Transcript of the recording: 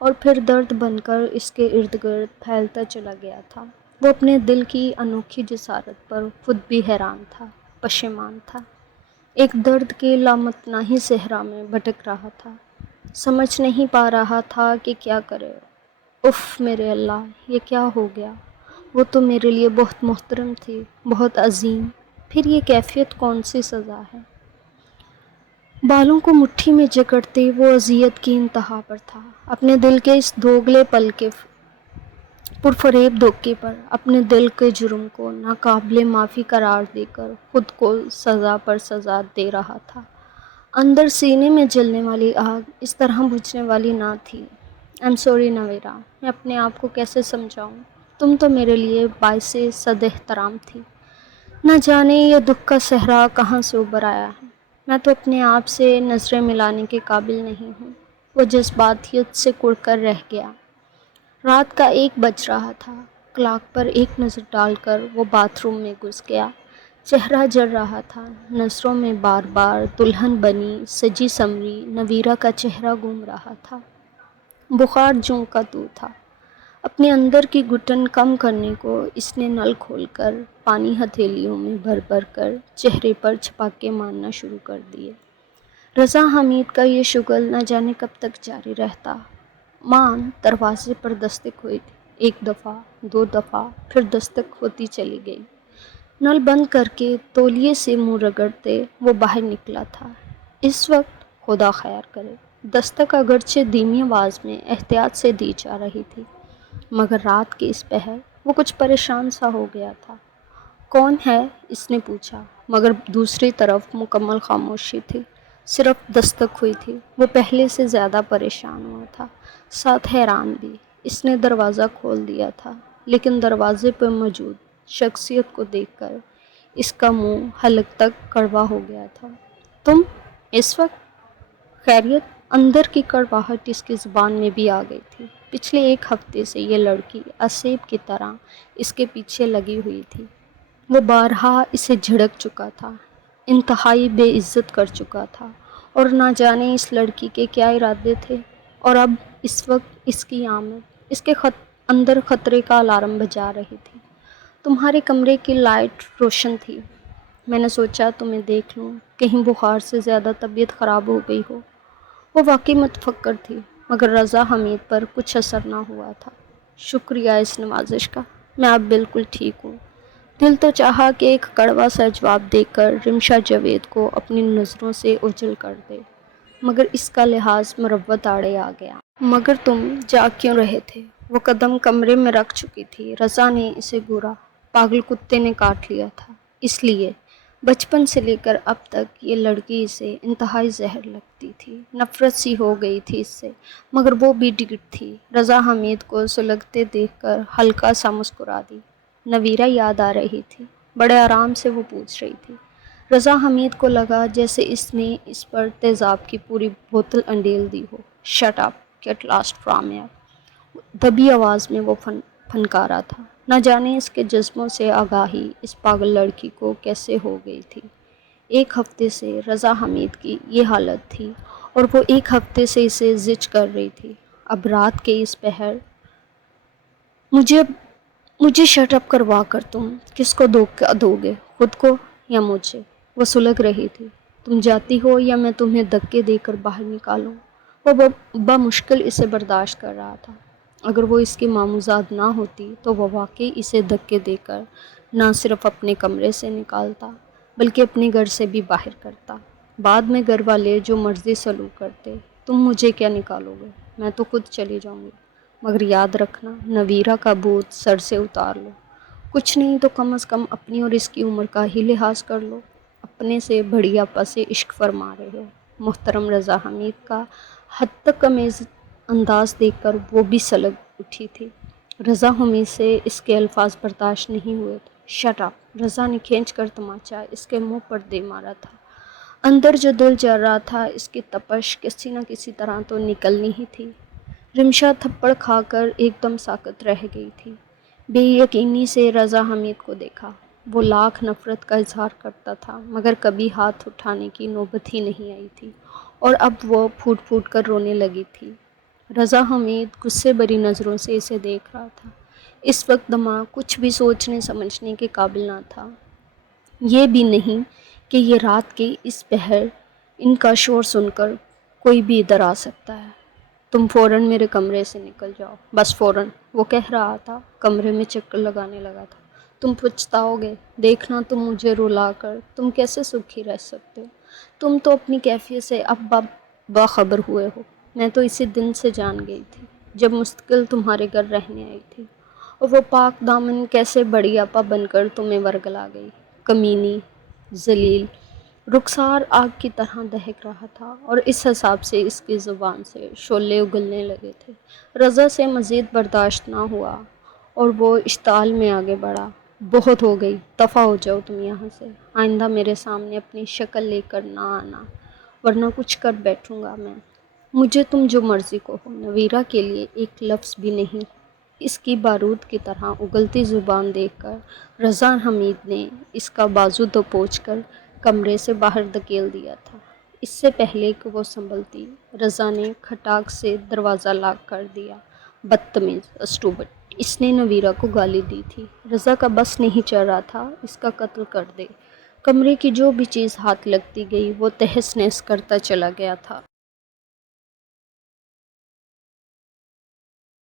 اور پھر درد بن کر اس کے ارد گرد پھیلتا چلا گیا تھا۔ وہ اپنے دل کی انوکھی جسارت پر خود بھی حیران تھا، پشیمان تھا۔ ایک درد کے لامتناہی صحرا میں بھٹک رہا تھا، سمجھ نہیں پا رہا تھا کہ کیا کرے۔ اف میرے اللہ، یہ کیا ہو گیا؟ وہ تو میرے لیے بہت محترم تھی، بہت عظیم، پھر یہ کیفیت کون سی سزا ہے؟ بالوں کو مٹھی میں جکڑتے وہ اذیت کی انتہا پر تھا۔ اپنے دل کے اس دوگلے پل کے پرفریب دھوکے پر اپنے دل کے جرم کو ناقابل معافی قرار دے کر خود کو سزا پر سزا دے رہا تھا۔ اندر سینے میں جلنے والی آگ اس طرح بجھنے والی نہ تھی۔ I'm sorry نویرا، میں اپنے آپ کو کیسے سمجھاؤں؟ تم تو میرے لیے باعث صد احترام تھی۔ نہ جانے یہ دکھ کا صحرا کہاں سے ابھر آیا ہے۔ میں تو اپنے آپ سے نظریں ملانے کے قابل نہیں ہوں۔ وہ جذباتیت سے کڑ کر رہ گیا۔ رات کا 1 بج رہا تھا۔ کلاک پر ایک نظر ڈال کر وہ باتھ روم میں گھس گیا۔ چہرہ جل رہا تھا، نظروں میں بار بار دلہن بنی سجی سنوری نویرا کا چہرہ گھوم رہا تھا۔ بخار جوں کا توں تھا۔ اپنے اندر کی گھٹن کم کرنے کو اس نے نل کھول کر پانی ہتھیلیوں میں بھر بھر کر چہرے پر چھپاکے مارنا شروع کر دیے۔ رضا حمید کا یہ شغل نہ جانے کب تک جاری رہتا۔ ماں دروازے پر دستک ہوئی تھی۔ 1 دفعہ، 2 دفعہ، پھر دستک ہوتی چلی گئی۔ نل بند کر کے تولیے سے منہ رگڑتے وہ باہر نکلا تھا۔ اس وقت خدا خیر کرے، دستک اگرچہ دھیمی آواز میں احتیاط سے دی جا رہی تھی، مگر رات کے اس پہر وہ کچھ پریشان سا ہو گیا تھا۔ کون ہے؟ اس نے پوچھا، مگر دوسری طرف مکمل خاموشی تھی، صرف دستک ہوئی تھی۔ وہ پہلے سے زیادہ پریشان ہوا تھا، ساتھ حیران بھی۔ اس نے دروازہ کھول دیا تھا، لیکن دروازے پر موجود شخصیت کو دیکھ کر اس کا منہ حلق تک کڑوا ہو گیا تھا۔ تم اس وقت؟ خیریت؟ اندر کی کڑواہٹ اس کی زبان میں بھی آ گئی تھی۔ پچھلے 1 ہفتے سے یہ لڑکی اسیب کی طرح اس کے پیچھے لگی ہوئی تھی۔ وہ بارہا اسے جھڑک چکا تھا، انتہائی بے عزت کر چکا تھا، اور نہ جانے اس لڑکی کے کیا ارادے تھے۔ اور اب اس وقت اس کی آمد اس کے اندر خطرے کا الارم بجا رہی تھی۔ تمہارے کمرے کی لائٹ روشن تھی، میں نے سوچا تمہیں دیکھ لوں، کہیں بخار سے زیادہ طبیعت خراب ہو گئی ہو۔ وہ واقعی متفکر تھی، مگر رضا حمید پر کچھ اثر نہ ہوا تھا۔ شکریہ اس نوازش کا، میں اب بالکل ٹھیک ہوں۔ دل تو چاہا کہ ایک کڑوا سا جواب دے کر رمشا جاوید کو اپنی نظروں سے اوجھل کر دے، مگر اس کا لحاظ مروت آڑے آ گیا۔ مگر تم جاگ کیوں رہے تھے؟ وہ قدم کمرے میں رکھ چکی تھی۔ رضا نے اسے گھورا۔ پاگل کتے نے کاٹ لیا تھا، اس لیے بچپن سے لے کر اب تک یہ لڑکی اسے انتہائی زہر لگتی تھی، نفرت سی ہو گئی تھی اس سے، مگر وہ بھی ڈگٹ تھی۔ رضا حمید کو سلگتے دیکھ کر ہلکا سا مسکرا دی۔ نویرا یاد آ رہی تھی؟ بڑے آرام سے وہ پوچھ رہی تھی۔ رضا حمید کو لگا جیسے اس نے اس پر تیزاب کی پوری بوتل انڈیل دی ہو۔ Shut up, get lost from here, دبی آواز میں وہ پھنکارا تھا۔ نہ جانے اس کے جذبوں سے آگاہی اس پاگل لڑکی کو کیسے ہو گئی تھی۔ 1 ہفتے سے رضا حمید کی یہ حالت تھی، اور وہ 1 ہفتے سے اسے زج کر رہی تھی۔ اب رات کے اس پہر مجھے شٹ اپ کروا کر تم کس کو دھوکہ دو گے، خود کو یا مجھے؟ وہ سلگ رہی تھی۔ تم جاتی ہو یا میں تمہیں دھکے دے کر باہر نکالوں؟ وہ بمشکل اسے برداشت کر رہا تھا۔ اگر وہ اس کی ماموزاد نہ ہوتی تو وہ واقعی اسے دھکے دے کر نہ صرف اپنے کمرے سے نکالتا، بلکہ اپنے گھر سے بھی باہر کرتا۔ بعد میں گھر والے جو مرضی سلوک کرتے، تم مجھے کیا نکالو گے؟ میں تو خود چلی جاؤں گی، مگر یاد رکھنا نویرا کا بھوت سر سے اتار لو۔ کچھ نہیں تو کم از کم اپنی اور اس کی عمر کا ہی لحاظ کر لو۔ اپنے سے بڑی آپا سے عشق فرما رہے ہو۔ محترم رضا حمید کا حد تمیز انداز دیکھ کر وہ بھی سلگ اٹھی تھی۔ رضا حمید سے اس کے الفاظ برداشت نہیں ہوئے تھے۔ Shut up! رضا نے کھینچ کر تماچا اس کے منہ پر دے مارا تھا۔ اندر جو دل جل رہا تھا، اس کی تپش کسی نہ کسی طرح تو نکلنی ہی تھی۔ رمشا تھپڑ کھا کر ایک دم ساکت رہ گئی تھی، بے یقینی سے رضا حمید کو دیکھا۔ وہ لاکھ نفرت کا اظہار کرتا تھا، مگر کبھی ہاتھ اٹھانے کی نوبت ہی نہیں آئی تھی، اور اب وہ پھوٹ پھوٹ کر رونے لگی تھی۔ رضا حمید غصے بھری نظروں سے اسے دیکھ رہا تھا۔ اس وقت دماغ کچھ بھی سوچنے سمجھنے کے قابل نہ تھا۔ یہ بھی نہیں کہ یہ رات کے اس پہر ان کا شور سن کر کوئی بھی ادھر آ سکتا ہے۔ تم فوراً میرے کمرے سے نکل جاؤ، بس فوراً، وہ کہہ رہا تھا، کمرے میں چکر لگانے لگا تھا۔ تم پچھتاؤ گے، دیکھنا تم مجھے رلا کر تم کیسے سکھی رہ سکتے ہو۔ تم تو اپنی کیفیت سے اب باخبر ہوئے ہو۔ میں تو اسی دن سے جان گئی تھی جب مستقل تمہارے گھر رہنے آئی تھی، اور وہ پاک دامن کیسے بڑی آپا بن کر تمہیں ورگلا گئی۔ کمینی، ذلیل۔ رخسار آگ کی طرح دہک رہا تھا اور اس حساب سے اس کی زبان سے شعلے اگلنے لگے تھے۔ رضا سے مزید برداشت نہ ہوا اور وہ اشتعال میں آگے بڑھا۔ بہت ہو گئی، دفع ہو جاؤ تم یہاں سے۔ آئندہ میرے سامنے اپنی شکل لے کر نہ آنا، ورنہ کچھ کر بیٹھوں گا میں۔ مجھے تم جو مرضی کہو، نویرہ کے لیے ایک لفظ بھی نہیں۔ اس کی بارود کی طرح اگلتی زبان دیکھ کر رضا حمید نے اس کا بازو دبوچ کر کمرے سے باہر دھکیل دیا تھا۔ اس سے پہلے کہ وہ سنبھلتی، رضا نے کھٹاک سے دروازہ لاک کر دیا۔ بدتمیز، اسٹوپڈ، اس نے نویرہ کو گالی دی تھی۔ رضا کا بس نہیں چل رہا تھا اس کا قتل کر دے۔ کمرے کی جو بھی چیز ہاتھ لگتی گئی وہ تہس نہس کرتا چلا گیا تھا۔